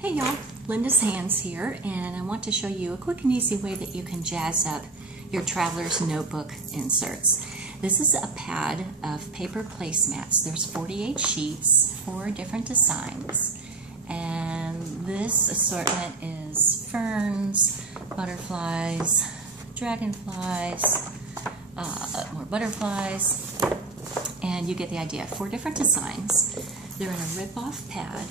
Hey y'all, Linda's Hands here, and I want to show you a quick and easy way that you can jazz up your traveler's notebook inserts. This is a pad of paper placemats. There's 48 sheets, 4 different designs, and this assortment is ferns, butterflies, dragonflies, more butterflies, and you get the idea. 4 different designs. They're in a rip-off pad.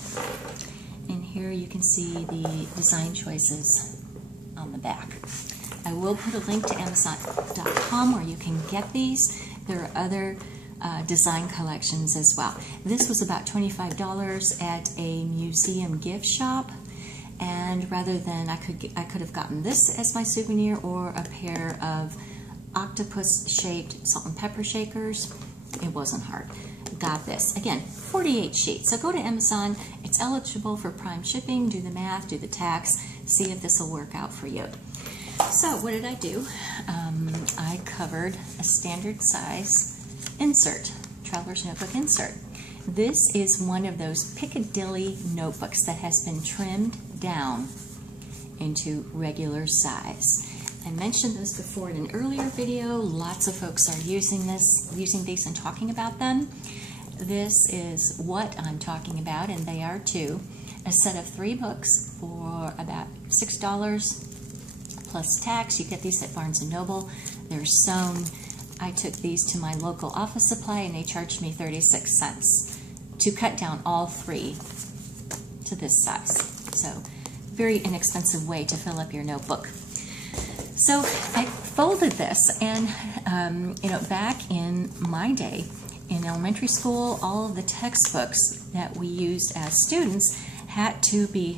And here you can see the design choices on the back. I will put a link to Amazon.com where you can get these. There are other design collections as well. This was about $25 at a museum gift shop, and rather than I could have gotten this as my souvenir or a pair of octopus-shaped salt and pepper shakers. It wasn't hard. Got this. Again, 48 sheets. So go to Amazon. It's eligible for Prime shipping. Do the math, do the tax, see if this will work out for you. So what did I do? I covered a standard size insert, traveler's notebook insert. This is one of those Piccadilly notebooks that has been trimmed down into regular size. I mentioned this before in an earlier video. Lots of folks are using these and talking about them. This is what I'm talking about, and they are too. A set of 3 books for about $6 plus tax. You get these at Barnes & Noble. They're sewn. I took these to my local office supply, and they charged me 36 cents to cut down all 3 to this size. So, very inexpensive way to fill up your notebook. So I folded this, and back in my day in elementary school, all of the textbooks that we used as students had to be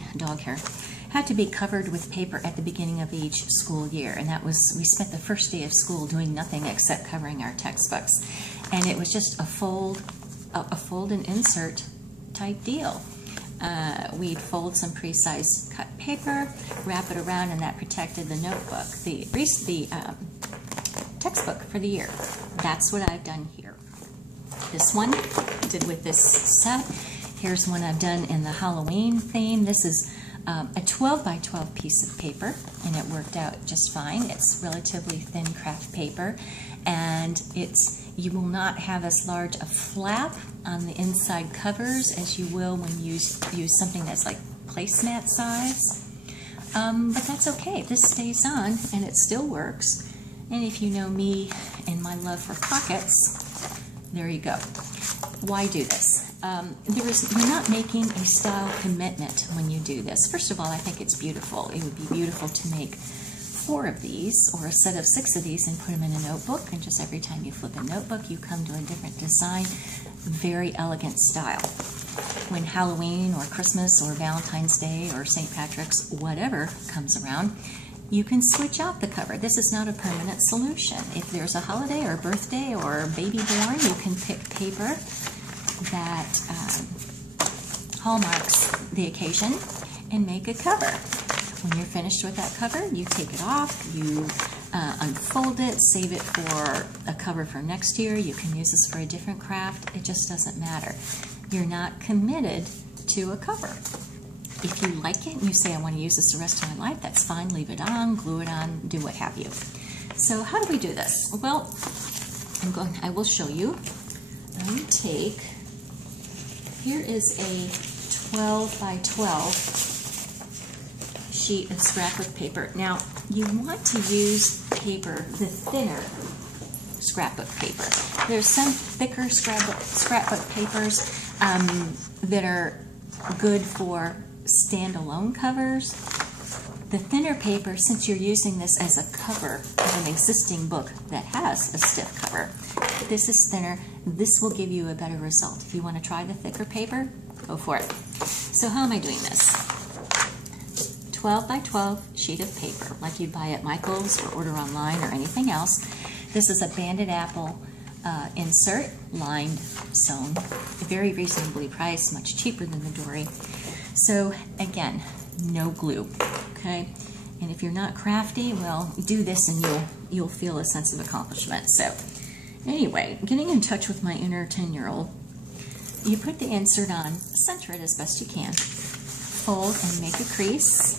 covered with paper at the beginning of each school year, and that was, we spent the first day of school doing nothing except covering our textbooks, and it was just a fold and insert type deal. We'd fold some pre-sized cut paper, wrap it around, and that protected the notebook, the textbook for the year. That's what I've done here. This one I did with this set. Here's one I've done in the Halloween theme. This is a 12 by 12 piece of paper, and it worked out just fine. It's relatively thin craft paper, and you will not have as large a flap on the inside covers as you will when you use something that's like placemat size. But that's okay. This stays on, and it still works. And if you know me and my love for pockets, there you go. Why do this? You're not making a style commitment when you do this. First of all, I think it's beautiful. It would be beautiful to make 4 of these or a set of 6 of these and put them in a notebook, and just every time you flip a notebook you come to a different design. Very elegant style. When Halloween or Christmas or Valentine's Day or St. Patrick's, whatever comes around, you can switch out the cover. This is not a permanent solution. If there's a holiday or birthday or baby born, you can pick paper that hallmarks the occasion and make a cover. When you're finished with that cover, you take it off, you unfold it, save it for a cover for next year. You can use this for a different craft. It just doesn't matter. You're not committed to a cover. If you like it and you say, I want to use this the rest of my life, that's fine. Leave it on, glue it on, do what have you. So how do we do this? Well, I will show you. Here is a 12 by 12 sheet of scrapbook paper. Now, you want to use paper, the thinner scrapbook paper. There's some thicker scrapbook papers that are good for standalone covers. The thinner paper, since you're using this as a cover of an existing book that has a stiff cover, this is thinner. This will give you a better result. If you want to try the thicker paper, go for it. So how am I doing this? 12 by 12 sheet of paper, like you'd buy at Michael's or order online or anything else. This is a Banded Apple insert, lined, sewn, very reasonably priced, much cheaper than the Dory. So again, no glue, okay? And if you're not crafty, well, do this and you'll feel a sense of accomplishment. So anyway, getting in touch with my inner 10-year-old, you put the insert on, center it as best you can, fold and make a crease.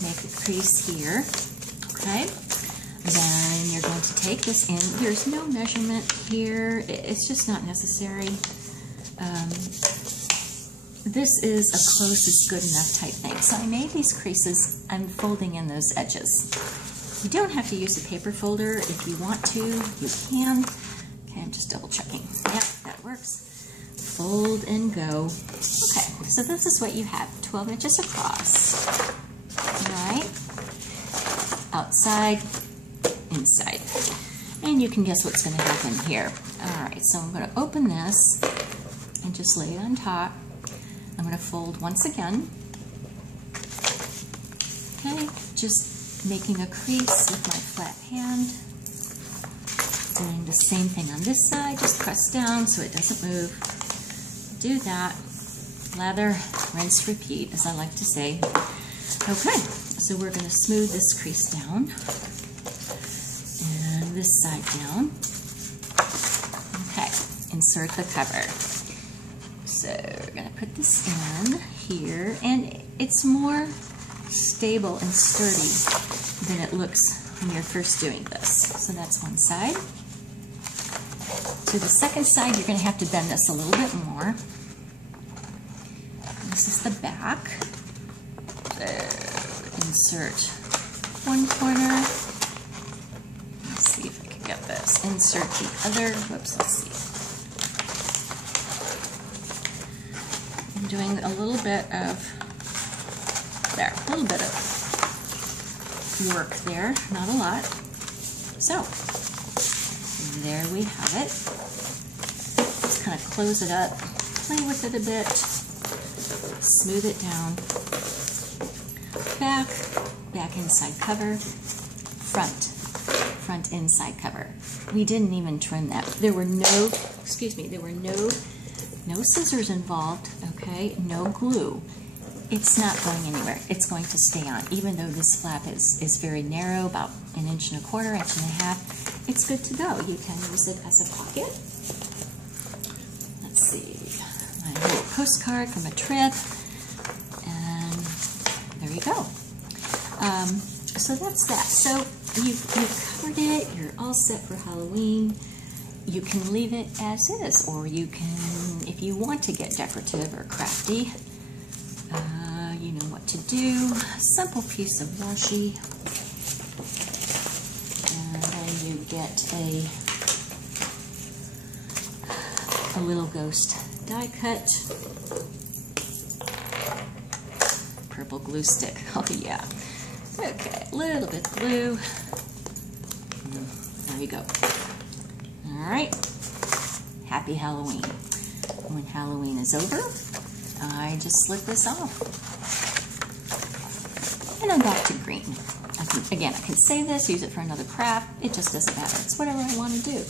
Make a crease here, okay? Then you're going to take this in. There's no measurement here. It's just not necessary. This is a close is good enough type thing. So I made these creases. I'm folding in those edges. You don't have to use a paper folder. If you want to, you can. Okay, I'm just double checking. Yep, that works. Fold and go. Okay, so this is what you have. 12 inches across. All right. Outside, inside. And you can guess what's going to happen here. All right, so I'm going to open this and just lay it on top. I'm going to fold once again. Okay, just making a crease with my flat hand. Doing the same thing on this side, just press down so it doesn't move. Do that. Lather, rinse, repeat, as I like to say. Okay, so we're going to smooth this crease down. And this side down. Okay, insert the cover. So we're going to put this in here, and it's more stable and sturdy than it looks when you're first doing this. So that's one side. To the second side, you're going to have to bend this a little bit more. This is the back. So insert one corner. Let's see if I can get this. Insert the other. Whoops, let's see. I'm doing a little bit of, there, a little bit of work there, not a lot. So, there we have it. Just kind of close it up, play with it a bit, smooth it down. Back inside cover, front inside cover. We didn't even trim that. There were no, no scissors involved, okay? No glue. It's not going anywhere. It's going to stay on. Even though this flap is very narrow, about 1.25 inches, 1.5 inches, it's good to go. You can use it as a pocket. Let's see, my little postcard from a trip, and there you go. So that's that. So you've covered it. You're all set for Halloween. You can leave it as is, or you can, if you want to get decorative or crafty, you know what to do. Simple piece of washi, and then you get a little ghost die cut. Purple glue stick. Oh yeah. Okay, a little bit of glue. There you go. All right. Happy Halloween. When Halloween is over, I just slip this off. And I'm back to green. I can save this, use it for another craft. It just doesn't matter. It's whatever I want to do.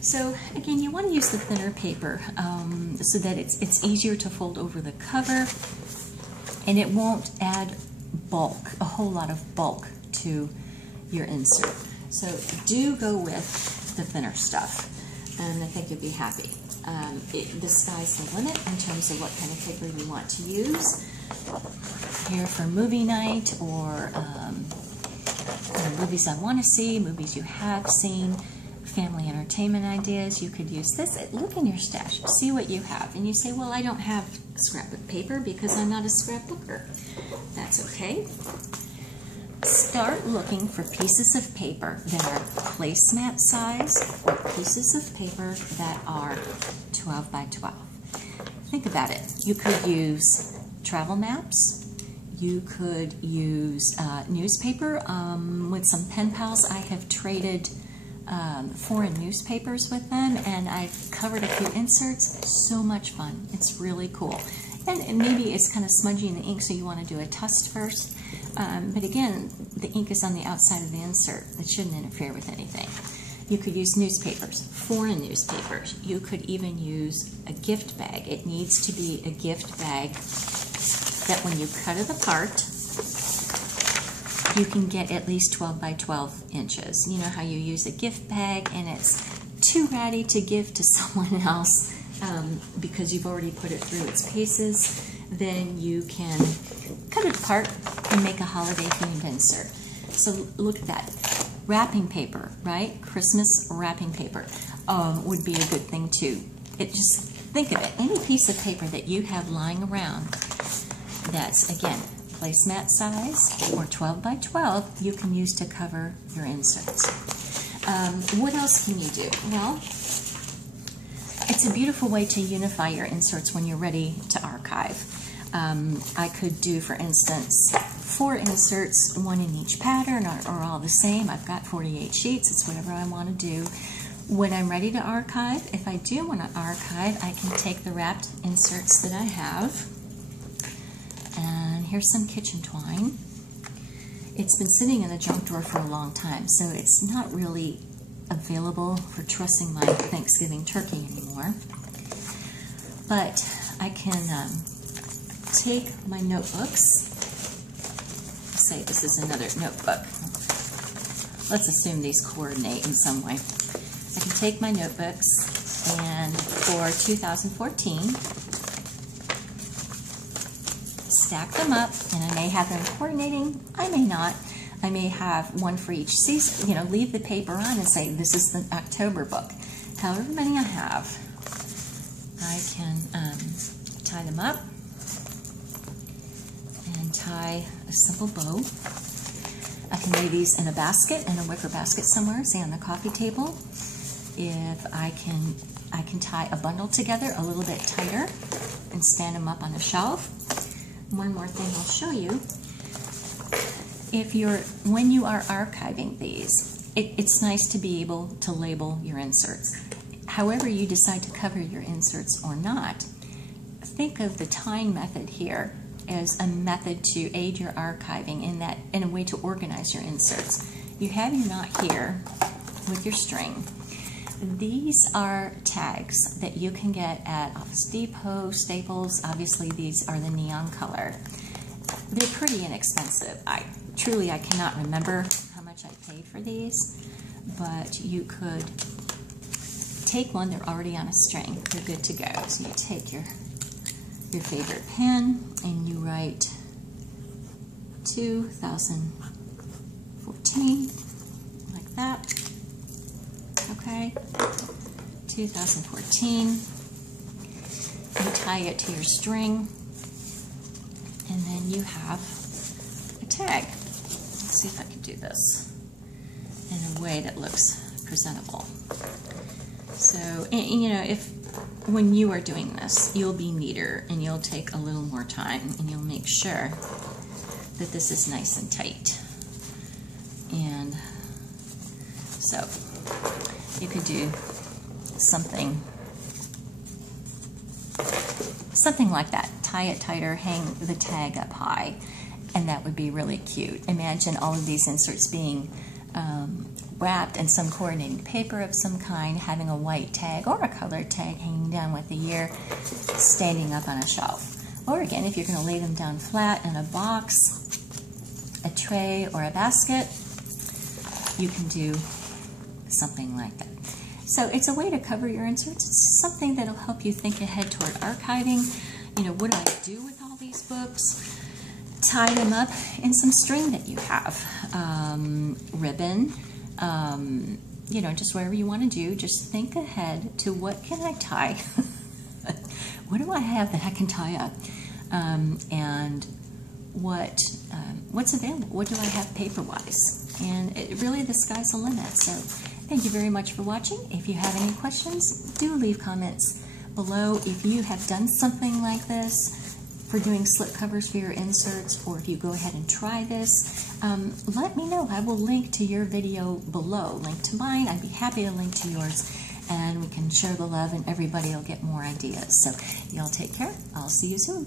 So again, you want to use the thinner paper so that it's easier to fold over the cover, and it won't add bulk, a whole lot of bulk to your insert. So do go with the thinner stuff, and I think you'll be happy. The sky's the limit in terms of what kind of paper you want to use. Here for movie night, or movies I want to see, movies you have seen, family entertainment ideas, you could use this. Look in your stash, see what you have, and you say, well, I don't have scrapbook paper because I'm not a scrapbooker. That's okay. Start looking for pieces of paper that are placemat size, or pieces of paper that are 12 by 12. Think about it. You could use travel maps. You could use newspaper. With some pen pals, I have traded foreign newspapers with them, and I've covered a few inserts. So much fun. It's really cool. And maybe it's kind of smudgy in the ink, so you want to do a test first. But again, the ink is on the outside of the insert. It shouldn't interfere with anything. You could use newspapers, foreign newspapers. You could even use a gift bag. It needs to be a gift bag that when you cut it apart, you can get at least 12 by 12 inches. You know how you use a gift bag and it's too ratty to give to someone else because you've already put it through its paces. then you can cut it apart and make a holiday themed insert. So look at that. Wrapping paper, right? Christmas wrapping paper would be a good thing too. Just think of it. Any piece of paper that you have lying around that's, again, placemat size or 12 by 12, you can use to cover your inserts. What else can you do? Well, it's a beautiful way to unify your inserts when you're ready to archive. I could do, for instance, 4 inserts, 1 in each pattern, or all the same. I've got 48 sheets. It's whatever I want to do. When I'm ready to archive, if I do want to archive, I can take the wrapped inserts that I have. And here's some kitchen twine. It's been sitting in the junk drawer for a long time, so it's not really available for trussing my Thanksgiving turkey anymore. But I can take my notebooks. Say this is another notebook. Let's assume these coordinate in some way. I can take my notebooks, and for 2014, stack them up, and I may have them coordinating, I may not. I may have one for each season, you know, leave the paper on and say this is the October book. However many I have, I can tie them up and tie a simple bow. I can lay these in a basket, in a wicker basket somewhere, say on the coffee table. If I can tie a bundle together a little bit tighter and stand them up on a shelf. One more thing I'll show you. When you are archiving these, it's nice to be able to label your inserts. However you decide to cover your inserts or not, think of the tying method here as a method to aid your archiving in a way to organize your inserts. You have your knot here with your string. These are tags that you can get at Office Depot, Staples. Obviously these are the neon color. They're pretty inexpensive. I cannot remember how much I paid for these, but you could take one. They're already on a string. They're good to go. So you take your favorite pen and you write 2014 like that. Okay, 2014. You tie it to your string, and then you have a tag. Let's see if I can do this in a way that looks presentable. So, you know, when you are doing this, you'll be neater and you'll take a little more time and you'll make sure that this is nice and tight. And so you could do something like that. Tie it tighter, hang the tag up high, and that would be really cute. Imagine all of these inserts being wrapped in some coordinating paper of some kind, having a white tag or a colored tag hanging down with the year, standing up on a shelf. Or again, if you're going to lay them down flat in a box, a tray, or a basket, you can do something like that. So it's a way to cover your inserts. It's something that'll help you think ahead toward archiving. You know, what do I do with all these books? Tie them up in some string that you have. Ribbon, you know, just whatever you want to do. Just think ahead to what can I tie? What do I have that I can tie up? And what's available? What do I have paper-wise? And really, the sky's the limit. So thank you very much for watching. If you have any questions, do leave comments below. If you have done something like this for doing slip covers for your inserts, or if you go ahead and try this, let me know. I will link to your video below. Link to mine. I'd be happy to link to yours, and we can share the love and everybody will get more ideas. So y'all take care. I'll see you soon.